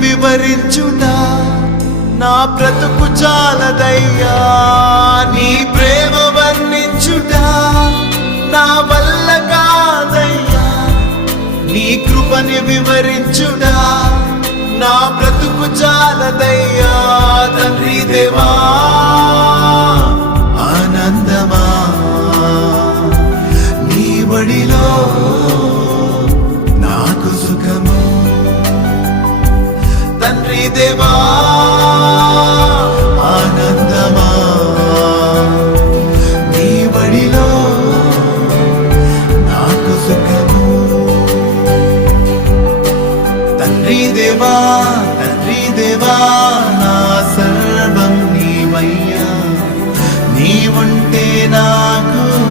వివరించుట నా బ్రతుకు చాలదయ్యా. నీ ప్రేమ వర్ణించుట నా వల్ల కాదయ్యా. నీ కృపని వివరించుట నా బ్రతుకు చాలదయ్యా. తండ్రి దేవా